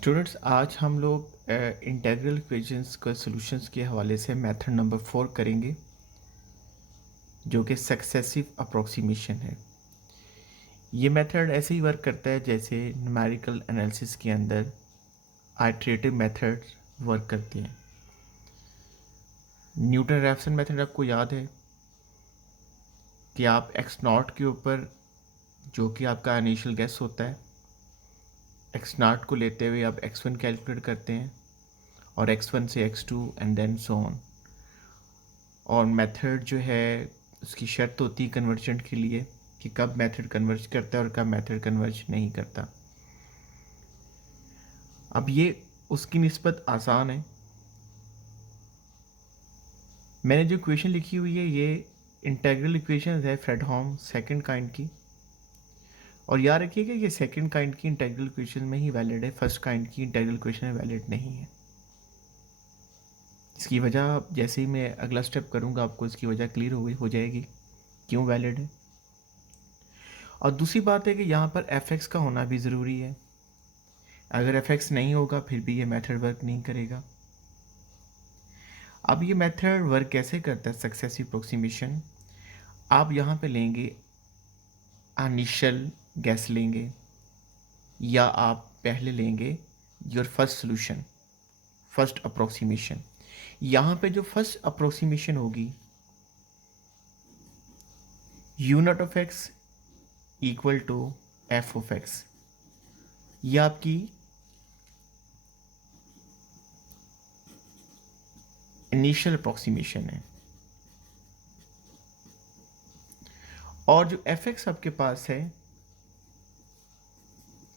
Students, आज हम लोग इंटीग्रल इक्वेशंस के सॉल्यूशंस के हवाले से मेथड नंबर 4 करेंगे, जो कि सक्सेसिव अप्रोक्सीमेशन है। ये मेथड ऐसे ही वर्क करता है जैसे न्यूमेरिकल एनालिसिस के अंदर आइटरेटिव मेथड वर्क करते हैं। न्यूटन रैफसन मेथड आपको याद है कि आप एक्स नॉट के ऊपर, जो कि आपका इनिशियल गेस होता है, एक्स नॉट को लेते हुए आप एक्स वन कैलकुलेट करते हैं और एक्स वन से X two and then so on. और मेथड जो है उसकी शर्त होती है कन्वर्जेंट के लिए कि कब मेथड कन्वर्ज करता है और कब मेथड कन्वर्ज नहीं करता। अब ये उसकी निस्बत आसान है। मैंने जो इक्वेशन लिखी हुई है ये इंटीग्रल इक्वेशन है फ्रेडहोम सेकंड काइंड की। और याद रखिएगा ये सेकंड काइंड की इंटीग्रल इक्वेशन में ही वैलिड है, फर्स्ट काइंड की इंटीग्रल इक्वेशन में वैलिड नहीं है। इसकी वजह जैसे ही मैं अगला स्टेप करूँगा आपको इसकी वजह क्लियर हो जाएगी क्यों वैलिड है। और दूसरी बात है कि यहाँ पर एफ एक्स का होना भी ज़रूरी है। अगर एफ एक्स नहीं होगा फिर भी ये मेथड वर्क नहीं करेगा। अब ये मेथड वर्क कैसे करता है सक्सेसिव अप्रोक्सीमेशन। आप यहाँ पे लेंगे इनिशियल गैस लेंगे या आप पहले लेंगे your first solution, first approximation. यहाँ पे जो फर्स्ट अप्रोक्सीमेशन होगी U not of X equal to F of X, ये आपकी इनिशियल अप्रोक्सीमेशन है। और जो एफ एक्स आपके पास है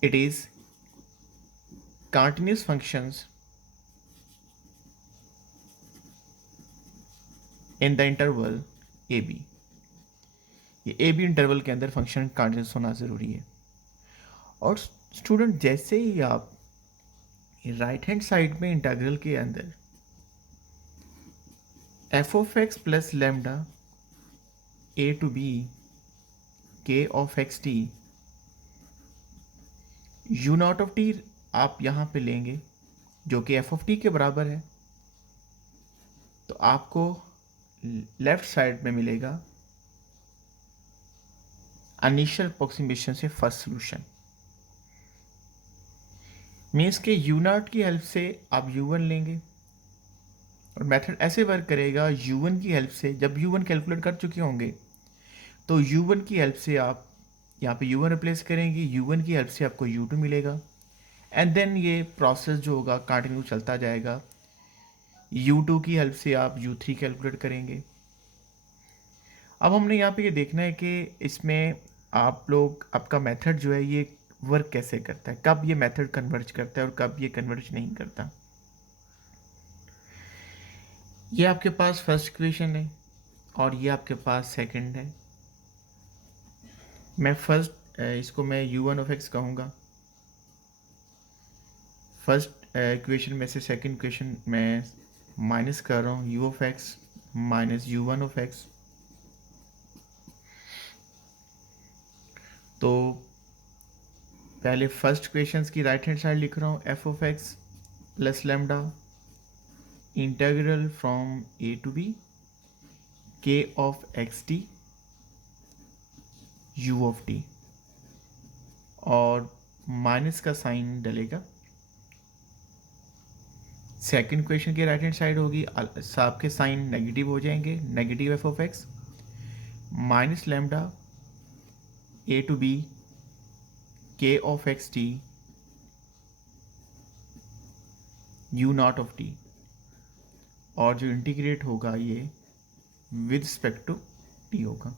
it is continuous functions in the interval a b. ये ए बी इंटरवल के अंदर फंक्शन कंटिन्यूस होना ज़रूरी है। और स्टूडेंट जैसे ही आप राइट हैंड साइड में इंटीग्रल के अंदर F of X plus lambda A to B के of x T U not of T आप यहाँ पे लेंगे जो कि एफ ऑफ टी के बराबर है, तो आपको लेफ्ट साइड में मिलेगा इनिशियल अप्रोक्सीमेशन से फर्स्ट सोल्यूशन। मीन्स के यू नॉट की हेल्प से आप यू वन लेंगे और मेथड ऐसे वर्क करेगा यू वन की हेल्प से। जब यू वन कैलकुलेट कर चुके होंगे तो यू वन की हेल्प से आप यहाँ पे यू वन रिप्लेस करेंगे, यू वन की हेल्प से आपको यू टू मिलेगा एंड देन ये प्रोसेस जो होगा कंटिन्यू चलता जाएगा। यू टू की हेल्प से आप यू थ्री कैलकुलेट करेंगे। अब हमने यहाँ पे ये देखना है कि इसमें आप लोग आपका मेथड जो है ये वर्क कैसे करता है, कब ये मेथड कन्वर्ज करता है और कब ये कन्वर्ज नहीं करता। ये आपके पास फर्स्ट इक्वेशन है और ये आपके पास सेकंड है। मैं फर्स्ट इसको मैं यू वन ऑफ एक्स कहूँगा। फर्स्ट इक्वेशन में से सेकंड इक्वेशन मैं माइनस कर रहा हूँ you of x minus you one of X. तो पहले फर्स्ट इक्वेशंस की राइट हैंड साइड लिख रहा हूँ F of X plus lambda integral from A to B के of x T U of T, और माइनस का साइन डलेगा। सेकंड इक्वेशन की राइट हैंड साइड होगी, आपके साइन नेगेटिव हो जाएंगे, negative F of x minus lambda A to B के of x T U not of T, और जो इंटीग्रेट होगा ये विद रिस्पेक्ट टू टी होगा।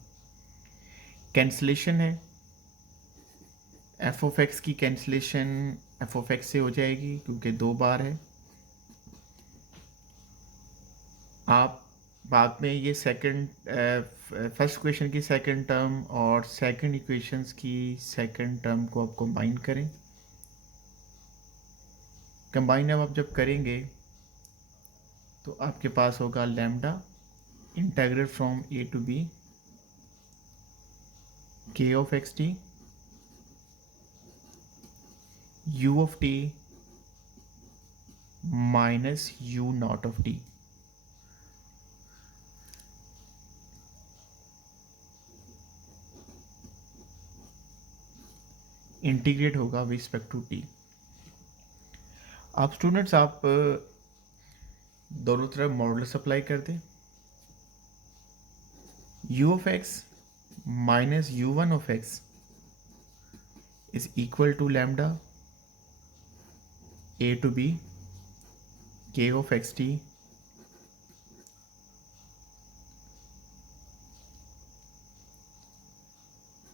कैंसलेशन है, एफ ऑफ एक्स की कैंसलेशन एफ ऑफ एक्स से हो जाएगी क्योंकि दो बार है। आप बाद में ये सेकंड फर्स्ट इक्वेशन की सेकंड टर्म और सेकंड इक्वेशंस की सेकंड टर्म को आप कंबाइन करें। कंबाइन अब आप जब करेंगे तो आपके पास होगा lambda integral from A to B के of x T U of T minus you not of T. Integrate होगा विद रिस्पेक्ट टू टी। आप स्टूडेंट्स आप दोनों तरफ मॉडुलस अप्लाई कर दें। U of x minus you one of x is equal to lambda A to B के of x T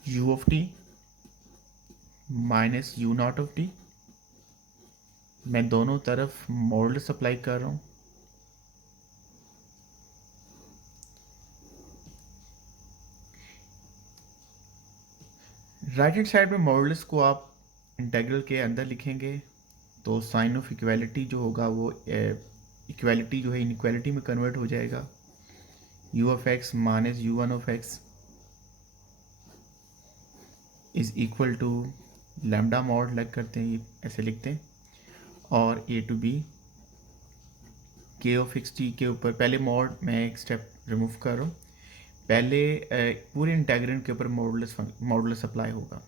U of T minus you not of T. मैं दोनों तरफ मॉडुलस अप्लाई कर रहा हूँ। राइट हैंड साइड में modulus को आप इंटीग्रल के अंदर लिखेंगे तो साइन ऑफ इक्वालिटी जो होगा वो इक्वालिटी जो है इनइक्वालिटी में कन्वर्ट हो जाएगा। U of x minus you one of x is equal to lambda mod लग करते हैं, ये ऐसे लिखते हैं। और ए टू बी के ऑफ एक्स टी के ऊपर पहले मॉड मैं एक स्टेप रिमूव कर रहा हूँ। पहले पूरे इंटीग्रेंड के ऊपर मॉडुलस अप्लाई होगा,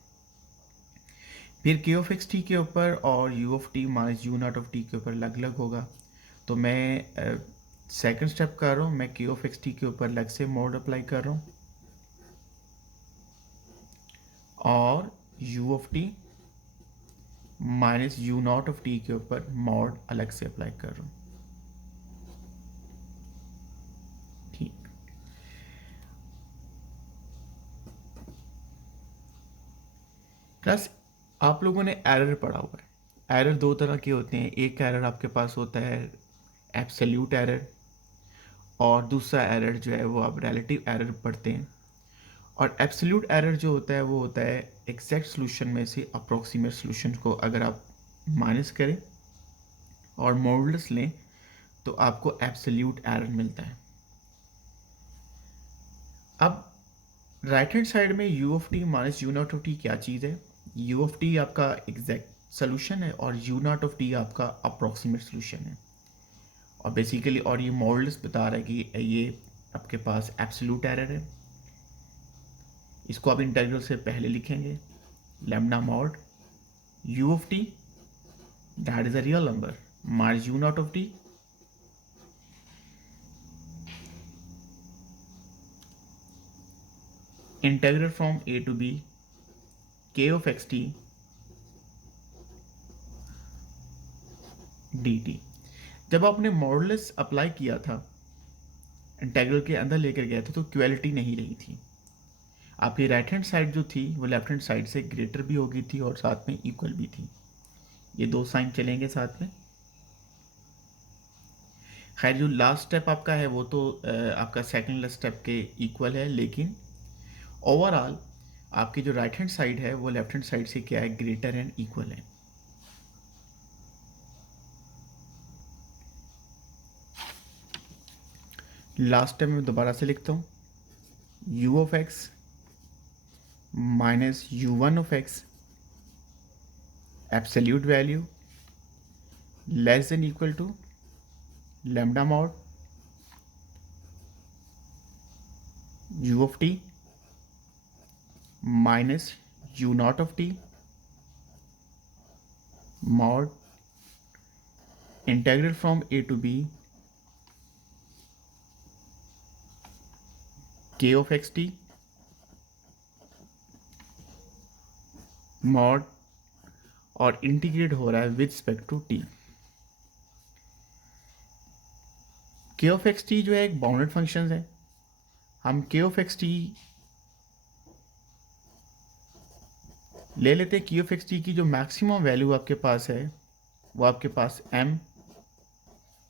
फिर के ऑफ एक्स टी के ऊपर और you of T minus you not of T के ऊपर अलग अलग होगा। तो मैं सेकंड स्टेप कर रहा हूँ, मैं के ऑफ एक्स टी के ऊपर अलग से मॉड अप्लाई कर रहा हूँ और you of T minus you not of T के ऊपर मॉड अलग से अप्लाई कर रहा हूँ। ठीक, प्लस आप लोगों ने एरर पढ़ा हुआ है। एरर दो तरह के होते हैं, एक एरर आपके पास होता है एब्सोल्यूट एरर और दूसरा एरर जो है वो आप रिलेटिव एरर पढ़ते हैं। और एब्सोल्यूट एरर जो होता है वो होता है एग्जैक्ट सॉल्यूशन में से अप्रोक्सीमेट सॉल्यूशन को अगर आप माइनस करें और मॉडुलस लें तो आपको एब्सोल्यूट एरर मिलता है। अब राइट हैंड साइड में you of T minus you not of T क्या चीज़ है? यू ऑफ टी आपका एग्जैक्ट सोल्यूशन है और यू नॉट ऑफ टी आपका अप्रोक्सीमेट सोल्यूशन है। और बेसिकली और ये मॉडुलस बता रहा है कि ये आपके पास एब्सोल्यूट एरर है। इसको आप इंटीग्रल से पहले लिखेंगे lambda mod you of T that is a real number minus you not of T integral from A to B के of x T D T. जब आपने मॉडुलस अप्लाई किया था इंटीग्रल के अंदर लेकर गया था तो इक्वालिटी नहीं रही थी। आपकी राइट हैंड साइड जो थी वो लेफ्ट हैंड साइड से ग्रेटर भी हो गई थी और साथ में इक्वल भी थी। ये दो साइन चलेंगे साथ में। खैर जो लास्ट स्टेप आपका है वो तो आपका सेकंड स्टेप के इक्वल है, लेकिन ओवरऑल आपकी जो राइट हैंड साइड है वो लेफ्ट हैंड साइड से क्या है, ग्रेटर एंड इक्वल है। लास्ट स्टेप में दोबारा से लिखता हूँ you of x minus you one of x absolute value less than equal to lambda mod you of T minus you not of t mod integral from A to B के of x t mod और integrate हो रहा है with respect to t. K of x t जो है एक bounded function है। हम के ऑफ एक्स टी ले लेते हैं। के ऑफ एक्स टी की जो मैक्सिमम वैल्यू आपके पास है वो आपके पास m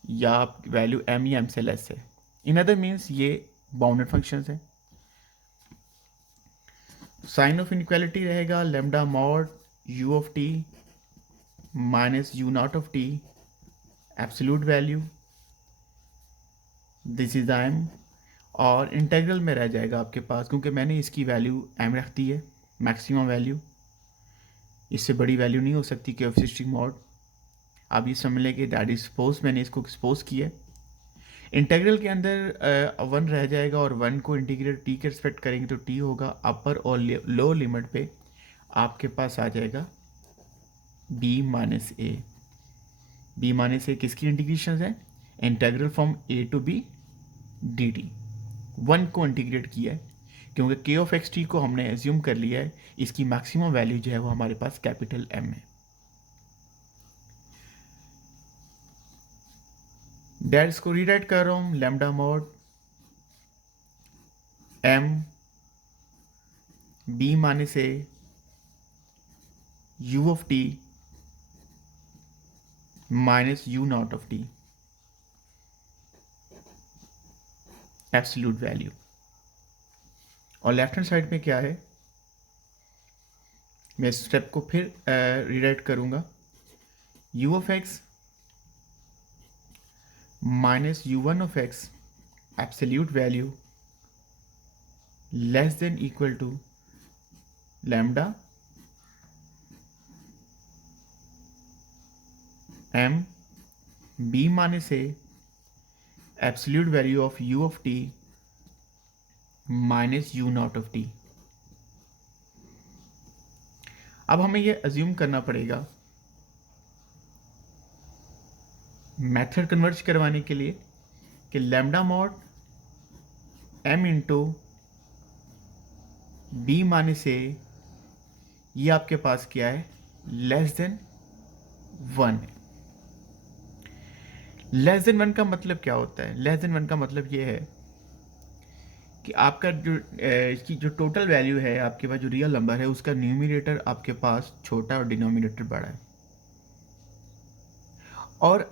या वैल्यू m या m से लेस है। इन अदर मीन्स ये बाउंडेड फंक्शंस है। साइन ऑफ इनइक्वालिटी रहेगा lambda mod you of T minus you not of T absolute value this is m और इंटीग्रल में रह जाएगा आपके पास, क्योंकि मैंने इसकी वैल्यू m रख दी है मैक्सिमम वैल्यू, इससे बड़ी वैल्यू नहीं हो सकती के ऑफ सिस्टिक मॉड। आप ये समझ लें कि दैट इज सपोज, मैंने इसको एक्सपोज किया है। इंटीग्रल के अंदर 1 रह जाएगा और 1 को इंटीग्रेट टी के रिस्पेक्ट करेंगे तो टी होगा, अपर और लोअर लिमिट पे आपके पास आ जाएगा b minus a. b minus a किसकी इंटीग्रेशन है? Integral from a to b dt। 1 को इंटीग्रेट किया है क्योंकि k ऑफ एक्स टी को हमने एज्यूम कर लिया है, इसकी मैक्सिमम वैल्यू जो है वो हमारे पास कैपिटल M है। डेट इसको रीराइट कर रहा हूँ, lambda mod m b minus A u of t minus u naught of t absolute value. और लेफ्ट हैंड साइड में क्या है, मैं इस स्टेप को फिर रीराइट करूंगा, u of x minus u1 of x absolute value less than equal to lambda m b minus a absolute value of u of t minus u naught of t। अब हमें यह assume करना पड़ेगा method converge करवाने के लिए कि lambda mod m into B minus A, ये आपके पास क्या है? लेस देन 1 है। लेस देन 1 का मतलब क्या होता है? लेस देन 1 का मतलब ये है कि आपका जो इसकी जो टोटल वैल्यू है, आपके पास जो रियल नंबर है उसका न्यूमरेटर आपके पास छोटा और डिनोमिनेटर बड़ा है। और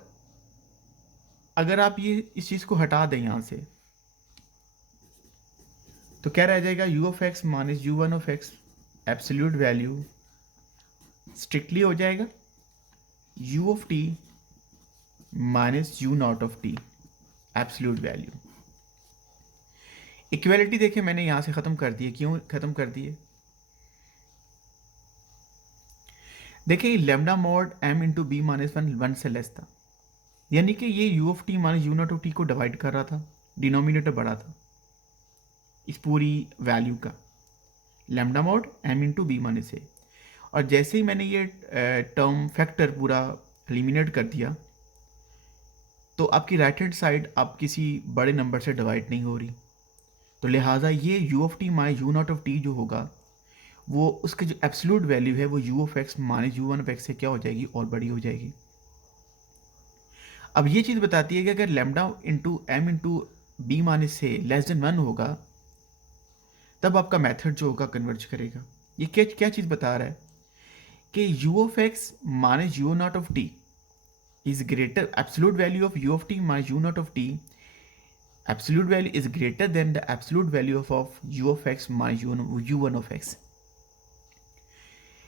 अगर आप ये इस चीज़ को हटा दें यहाँ से तो क्या रह जाएगा? u of x minus u1 of x absolute value strictly हो जाएगा u of t minus u naught of t absolute value. Equality देखिए मैंने यहां से खत्म कर दी है। क्यों खत्म कर दी है? देखिए lambda mod m into B minus 1 से लेस था, यानी कि ये u of t minus u naught of t को डिवाइड कर रहा था, डिनोमिनेटर बड़ा था इस पूरी वैल्यू का, lambda mod m into B minus A. और जैसे ही मैंने ये टर्म फैक्टर पूरा एलिमिनेट कर दिया तो आपकी राइट हैंड साइड अब किसी बड़े नंबर से डिवाइड नहीं हो रही, तो लिहाजा ये u of T minus u naught of T जो होगा वो उसकी जो एब्सोल्यूट वैल्यू है वो u of x minus u1 of X से क्या हो जाएगी? और बड़ी हो जाएगी। अब ये चीज़ बताती है कि अगर lambda into m into B minus से लेस देन 1 होगा तब आपका मेथड जो होगा कन्वर्ज करेगा। ये क्या क्या चीज़ बता रहा है कि u of x minus u naught of T is greater, absolute value of u of T minus u naught of T absolute value is greater than the absolute value of u of x minus u1 of x।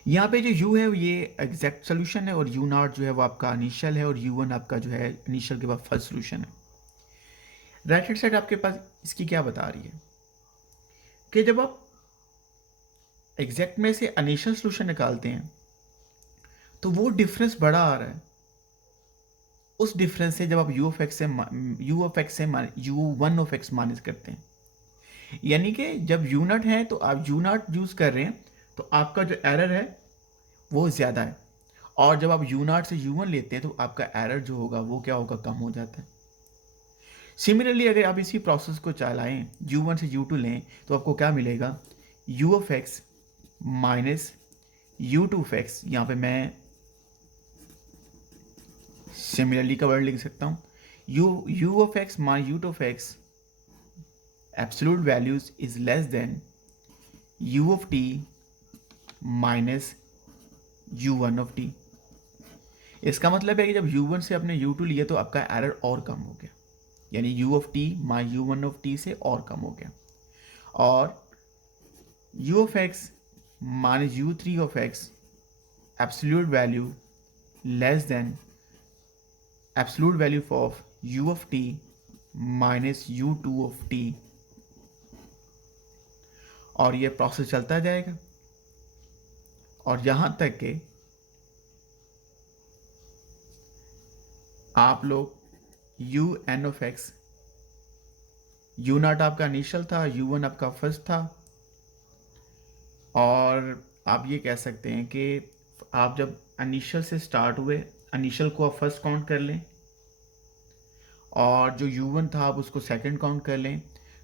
यहाँ पे जो u है ये exact solution है और u not जो है वो आपका इनिशियल है और u1 आपका जो है इनिशियल के बाद फर्स्ट सोल्यूशन है। राइट हैंड साइड आपके पास इसकी क्या बता रही है कि जब आप एग्जैक्ट में से इनिशियल सोल्यूशन निकालते हैं तो वो डिफरेंस बड़ा आ रहा है उस डिफरेंस से जब आप u ऑफ एक्स से u1 ऑफ एक्स माइनस करते हैं, यानी कि जब u नॉट है तो आप u नॉट यूज़ कर रहे हैं तो आपका जो एरर है वो ज़्यादा है, और जब आप u नॉट से u1 लेते हैं तो आपका एरर जो होगा वो क्या होगा? कम हो जाता है। सिमिलरली अगर आप इसी प्रोसेस को चलाएं, u1 से u2 लें तो आपको क्या मिलेगा? u of x minus u2 of x, यहाँ पे मैं सिमिलरली का वर्ड लिख सकता हूँ, u of x minus u2 of x absolute values is less than u of t minus u1 of t। इसका मतलब है कि जब u1 से आपने u2 लिया तो आपका एरर और कम हो गया, यानी u of t minus u1 of t से और कम हो गया, और u of x minus u3 of x absolute value less then absolute value of u of t minus u2 of t, और ये प्रोसेस चलता जाएगा और यहाँ तक कि आप लोग u n of x, u naught आपका इनिशियल था, यू वन आपका फर्स्ट था, और आप ये कह सकते हैं कि आप जब इनिशियल से स्टार्ट हुए, इनिशियल को आप फर्स्ट काउंट कर लें, और जो यू वन था आप उसको सेकंड काउंट कर लें,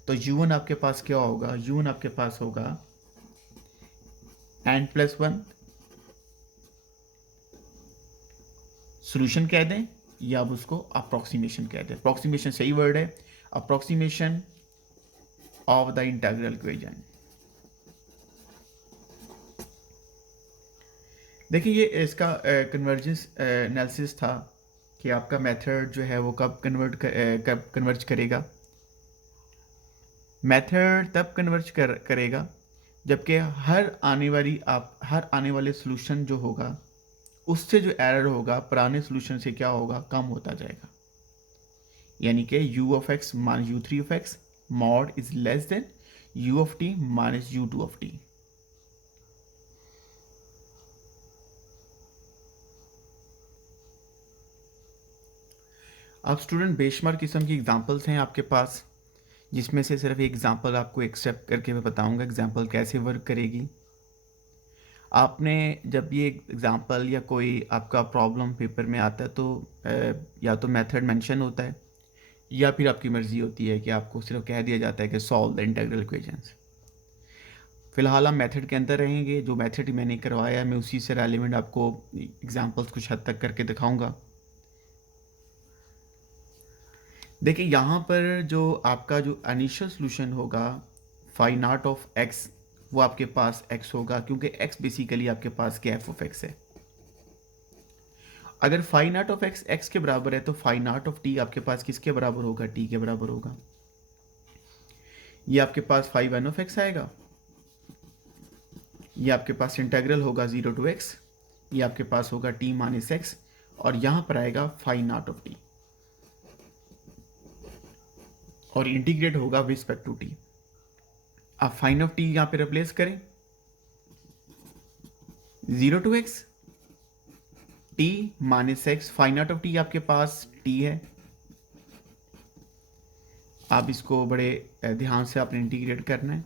तो यू वन आपके पास क्या होगा, यू वन आपके पास होगा एन प्लस वन, सोल्यूशन कह दें या आप उसको अप्रॉक्सीमेशन कह दें, अप्रॉक्सीमेशन सही वर्ड है, approximation of the integral equation. देखिए ये इसका कन्वर्जेंस एनालिसिस था कि आपका मेथड जो है वो कब कन्वर्ज करेगा। मेथड तब कन्वर्ज करेगा जबकि हर आने वाले सोल्यूशन जो होगा उससे जो एरर होगा पुराने सोल्यूशन से क्या होगा, कम होता जाएगा। यानी कि u of x minus you three of x mod is less than u of T minus you two of T. अब स्टूडेंट बेशुमार किस्म की एग्जांपल्स हैं आपके पास, जिसमें से सिर्फ एक एग्जांपल आपको एक्सेप्ट करके मैं बताऊंगा एग्जांपल कैसे वर्क करेगी। आपने जब ये एग्जांपल या कोई आपका प्रॉब्लम पेपर में आता है तो या तो मेथड मेंशन होता है या फिर आपकी मर्ज़ी होती है कि आपको सिर्फ कह दिया जाता है कि सॉल्व द इंटीग्रल इक्वेशंस। फ़िलहाल हम मेथड के अंदर रहेंगे, जो मेथड मैंने करवाया मैं उसी से रेलिवेंट आपको एग्जांपल्स कुछ हद तक करके दिखाऊंगा। देखिए यहाँ पर जो आपका जो इनिशियल सोल्यूशन होगा फाई नॉट ऑफ एक्स, वो आपके पास x होगा क्योंकि x बेसिकली आपके पास क्या एफ ऑफ एक्स है। अगर phi naught of x x के बराबर है तो फाई नॉट ऑफ t आपके पास किसके बराबर होगा, t के बराबर होगा। ये आपके पास फाई वन ऑफ एक्स आएगा, ये आपके पास इंटेग्रल होगा 0 टू x, ये आपके पास होगा t माइनस एक्स, और यहाँ पर आएगा फाई नॉट ऑफ t और इंटीग्रेट होगा विद रिस्पेक्ट टू t। आप फाइन ऑफ टी यहाँ पे रिप्लेस करें, 0 to x t minus x, phi n out of t आपके पास टी है। आप इसको बड़े ध्यान से आपने इंटीग्रेट करना है,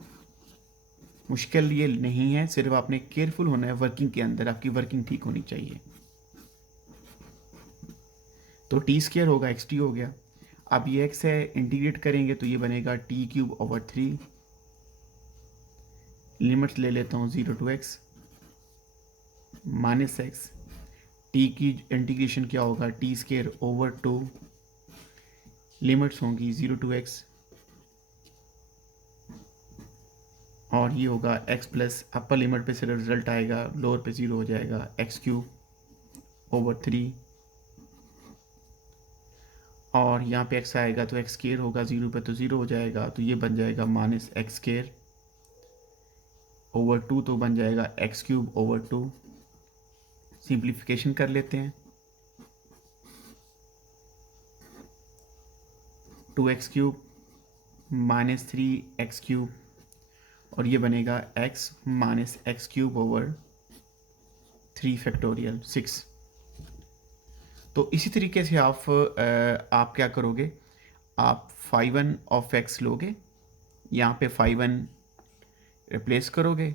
मुश्किल ये नहीं है, सिर्फ आपने केयरफुल होना है वर्किंग के अंदर, आपकी वर्किंग ठीक होनी चाहिए। तो टी स्क्वायर होगा एक्स टी हो गया। अब ये एक्स है, इंटीग्रेट करेंगे तो ये बनेगा टी क्यूब ओवर 3, लिमिट्स ले लेता हूँ 0 to x minus x, t की इंटीग्रेशन क्या होगा टी स्क्वायर ओवर 2, लिमिट्स होंगी 0 टू एक्स, और ये होगा x प्लस अपर लिमिट पे सिर्फ रिजल्ट आएगा, लोअर पे 0 हो जाएगा, एक्स क्यूब ओवर 3, और यहाँ पे x आएगा तो एक्स स्क्वायर होगा 0 पे तो 0 हो जाएगा, तो ये बन जाएगा माइनस एक्स स्क्वायर ओवर 2, तो बन जाएगा एक्स क्यूब ओवर 2। सिंप्लीफिकेशन कर लेते हैं, 2x cube minus 3x cube, और ये बनेगा x minus x cube over 3 factorial 6। तो इसी तरीके से आप क्या करोगे, आप फाई वन ऑफ एक्स लोगे, यहाँ पे फाई वन रिप्लेस करोगे,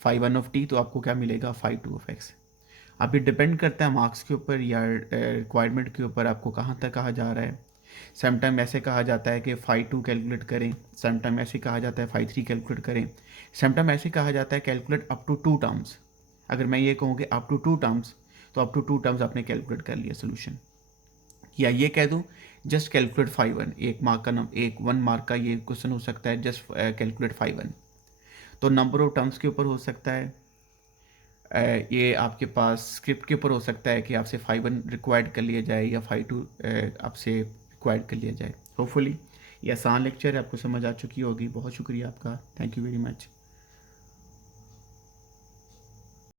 फाई वन ऑफ टी, तो आपको क्या मिलेगा फाई टू ऑफ एक्स। अब ये डिपेंड करता है मार्क्स के ऊपर या रिक्वायरमेंट के ऊपर, आपको कहाँ तक कहा जा रहा है। समटाइम ऐसे कहा जाता है कि फाई टू कैलकुलेट करें, समटाइम ऐसे कहा जाता है फाई थ्री कैलकुलेट करें, समटाइम ऐसे कहा जाता है कैलकुलेट अप टू 2 टर्म्स। अगर मैं ये कहूँ कि अप टू 2 टर्म्स, तो अप टू 2 टर्म्स आपने कैलकुलेट कर लिया सोल्यूशन, या ये कह दूँ just calculate phi one, 1 mark का 1 मार्क का ये क्वेश्चन हो सकता है, जस्ट कैलकुलेट फाई वन। तो नंबर ऑफ टर्म्स के ऊपर हो सकता है, ये आपके पास स्क्रिप्ट के ऊपर हो सकता है कि आपसे फाई वन रिक्वायर्ड कर लिया जाए या फाई टू आपसे रिक्वायर्ड कर लिया जाए। होपफुली ये आसान लेक्चर है, आपको समझ आ चुकी होगी। बहुत शुक्रिया आपका, थैंक यू वेरी मच।